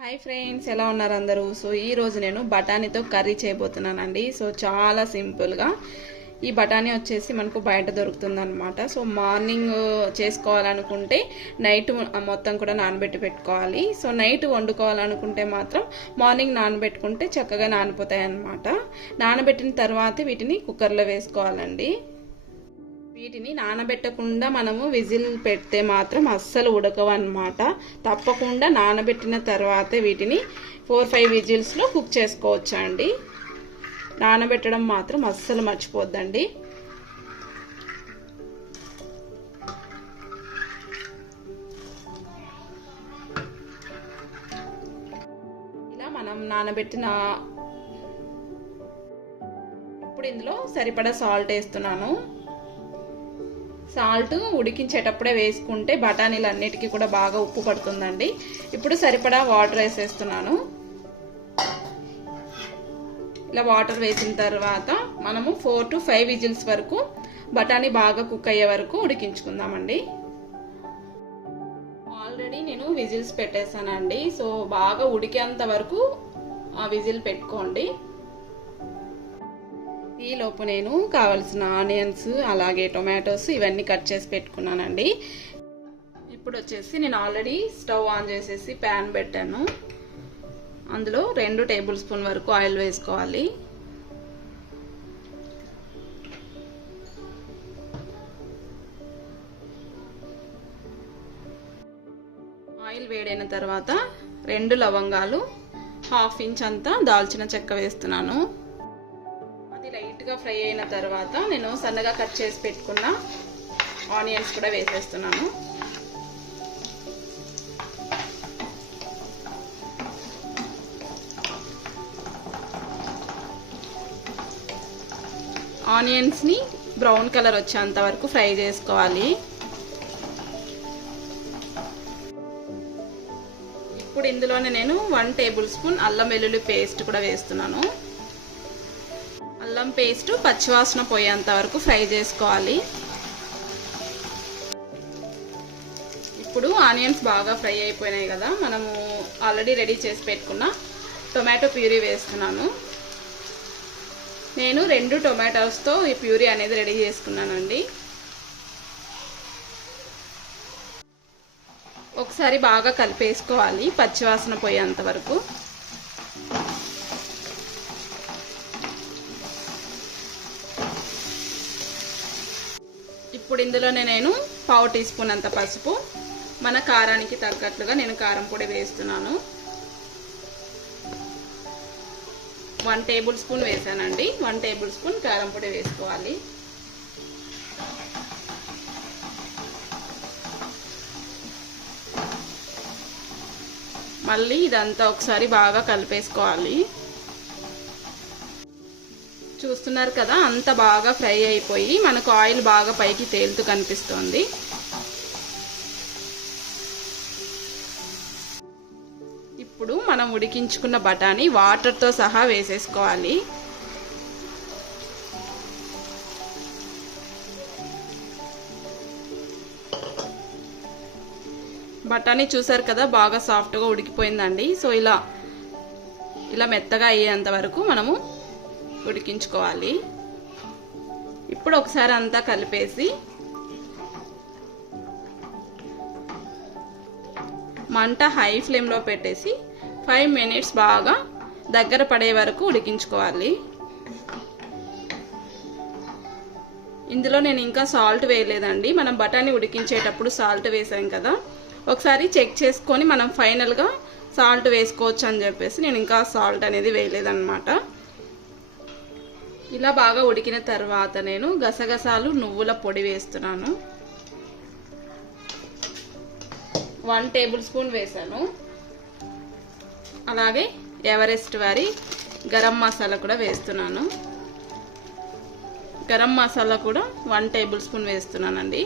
Hi friends, ఎలా ఉన్నారు అందరూ? సో ఈరోజు నేను బఠానీతో కర్రీ చేయబోతున్నానండి. సో చాలా సింపుల్గా ఈ బఠానీ వచ్చేసి మనకు బయట దొరుకుతుంది అనమాట. సో మార్నింగ్ చేసుకోవాలనుకుంటే నైట్ మొత్తం కూడా నానబెట్టి పెట్టుకోవాలి. సో నైట్ వండుకోవాలనుకుంటే మాత్రం మార్నింగ్ నానబెట్టుకుంటే చక్కగా నానిపోతాయి అన్నమాట. నానబెట్టిన తర్వాత వీటిని కుక్కర్లో వేసుకోవాలండి. వీటిని నానబెట్టకుండా మనము విజిల్ పెడితే మాత్రం అస్సలు ఉడకవు అన్నమాట. తప్పకుండా నానబెట్టిన తర్వాతే వీటిని 4-5 విజిల్స్లో కుక్ చేసుకోవచ్చు అండి. నానబెట్టడం మాత్రం అస్సలు మర్చిపోద్దండి. ఇలా మనం నానబెట్టిన ఇప్పుడు ఇందులో సరిపడా సాల్ట్ వేస్తున్నాను. సాల్ట్ ఉడికించేటప్పుడే వేసుకుంటే బఠానీలు అన్నిటికీ కూడా బాగా ఉప్పు పడుతుందండి. ఇప్పుడు సరిపడా వాటర్ వేసేస్తున్నాను. ఇలా వాటర్ వేసిన తర్వాత మనము 4-5 విజిల్స్ వరకు బఠానీ బాగా కుక్ అయ్యే వరకు ఉడికించుకుందామండి. ఆల్రెడీ నేను విజిల్స్ పెట్టేశానండి. సో బాగా ఉడికేంత వరకు విజిల్ పెట్టుకోండి. ఈలోపు నేను కావలసిన ఆనియన్స్ అలాగే టొమాటోస్ ఇవన్నీ కట్ చేసి పెట్టుకున్నానండి. ఇప్పుడు వచ్చేసి నేను ఆల్రెడీ స్టవ్ ఆన్ చేసేసి ప్యాన్ పెట్టాను. అందులో 2 టేబుల్ స్పూన్ వరకు ఆయిల్ వేసుకోవాలి. ఆయిల్ వేడైన తర్వాత 2 లవంగాలు, 1/2 ఇంచ్ అంతా దాల్చిన చెక్క వేస్తున్నాను. లైట్గా ఫ్రై అయిన తర్వాత నేను సన్నగా కట్ చేసి పెట్టుకున్న ఆనియన్స్ కూడా వేసేస్తున్నాను. ఆనియన్స్ని బ్రౌన్ కలర్ వచ్చేంత వరకు ఫ్రై చేసుకోవాలి. ఇప్పుడు ఇందులోనే నేను 1 టేబుల్ స్పూన్ అల్లం వెల్లుల్లి పేస్ట్ కూడా వేస్తున్నాను. అల్లం పేస్ట్ పచ్చివాసన పోయేంత వరకు ఫ్రై చేసుకోవాలి. ఇప్పుడు ఆనియన్స్ బాగా ఫ్రై అయిపోయినాయి కదా, మనము ఆల్రెడీ రెడీ చేసి పెట్టుకున్న టొమాటో ప్యూరీ వేస్తున్నాను. నేను 2 టొమాటోస్తో ఈ ప్యూరీ అనేది రెడీ చేసుకున్నానండి. ఒకసారి బాగా కలిపేసుకోవాలి పచ్చివాసన పోయేంత వరకు. ఇప్పుడు ఇందులోనే నేను 1/2 టీ స్పూన్ అంత పసుపు, మన కారానికి తగ్గట్లుగా నేను కారం పొడి వేస్తున్నాను. 1 టేబుల్ స్పూన్ వేసానండి. 1 టేబుల్ స్పూన్ కారం పొడి వేసుకోవాలి. మళ్ళీ ఇదంతా ఒకసారి బాగా కలిపేసుకోవాలి. చూస్తున్నారు కదా, అంత బాగా ఫ్రై అయిపోయి మనకు ఆయిల్ బాగా పైకి తేలుతూ కనిపిస్తోంది. ఇప్పుడు మనం ఉడికించుకున్న బఠానీ వాటర్తో సహా వేసేసుకోవాలి. బఠానీ చూసారు కదా, బాగా సాఫ్ట్గా ఉడికిపోయిందండి. సో ఇలా మెత్తగా అయ్యేంత వరకు మనము ఉడికించుకోవాలి. ఇప్పుడు ఒకసారి అంతా కలిపేసి మంట హై ఫ్లేమ్లో పెట్టేసి 5 మినిట్స్ బాగా దగ్గర పడే వరకు ఉడికించుకోవాలి. ఇందులో నేను ఇంకా సాల్ట్ వేయలేదండి. మనం బఠానీ ఉడికించేటప్పుడు సాల్ట్ వేసాం కదా, ఒకసారి చెక్ చేసుకొని మనం ఫైనల్గా సాల్ట్ వేసుకోవచ్చు అని చెప్పేసి నేను ఇంకా సాల్ట్ అనేది వేయలేదన్నమాట. ఇలా బాగా ఉడికిన తర్వాత నేను గసగసాలు నువ్వుల పొడి వేస్తున్నాను. 1 టేబుల్ స్పూన్ వేసాను. అలాగే ఎవరెస్ట్ వారి గరం మసాలా కూడా వేస్తున్నాను. గరం మసాలా కూడా 1 టేబుల్ స్పూన్ వేస్తున్నానండి.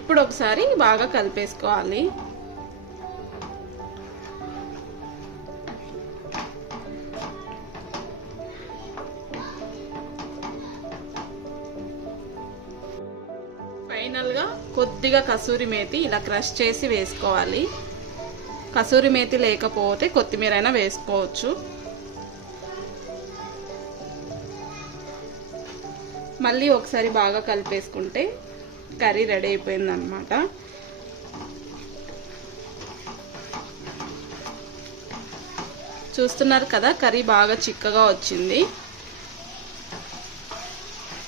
ఇప్పుడు ఒకసారి బాగా కలిపేసుకోవాలి. ఫైనల్గా కొద్దిగా కసూరి మేతి ఇలా క్రష్ చేసి వేసుకోవాలి. కసూరి మేతి లేకపోతే కొత్తిమీర అయినా వేసుకోవచ్చు. మళ్ళీ ఒకసారి బాగా కలిపేసుకుంటే కర్రీ రెడీ అయిపోయిందనమాట. చూస్తున్నారు కదా, కర్రీ బాగా చిక్కగా వచ్చింది.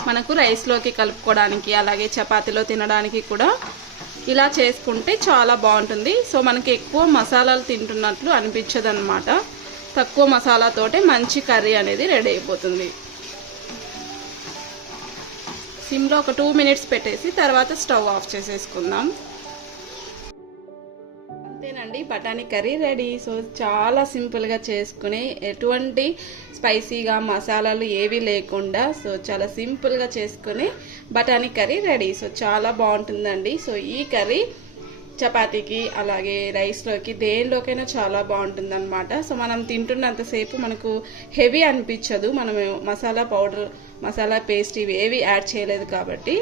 మనకు రైస్లోకి కలుపుకోవడానికి అలాగే చపాతీలో తినడానికి కూడా ఇలా చేసుకుంటే చాలా బాగుంటుంది. సో మనకి ఎక్కువ మసాలాలు తింటున్నట్లు అనిపించదు అనమాట. తక్కువ మసాలాతోటే మంచి కర్రీ అనేది రెడీ అయిపోతుంది. సిమ్లో ఒక 2 మినిట్స్ పెట్టేసి తర్వాత స్టవ్ ఆఫ్ చేసేసుకుందాం. అంతేనండి, బఠానీ కర్రీ రెడీ. సో చాలా సింపుల్గా చేసుకుని ఎటువంటి స్పైసీగా మసాలాలు ఏవి లేకుండా సో చాలా సింపుల్గా చేసుకుని బఠానీ కర్రీ రెడీ. సో చాలా బాగుంటుందండి. సో ఈ కర్రీ చపాతీకి అలాగే రైస్లోకి దేనిలోకైనా చాలా బాగుంటుంది అనమాట. సో మనం తింటున్నంతసేపు మనకు హెవీ అనిపించదు. మనం మసాలా పౌడర్, మసాలా పేస్ట్ ఇవి ఏవి యాడ్ చేయలేదు కాబట్టి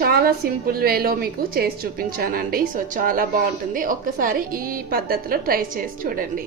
చాలా సింపుల్ వేలో మీకు చేసి చూపించానండి. సో చాలా బాగుంటుంది. ఒక్కసారి ఈ పద్ధతిలో ట్రై చేసి చూడండి.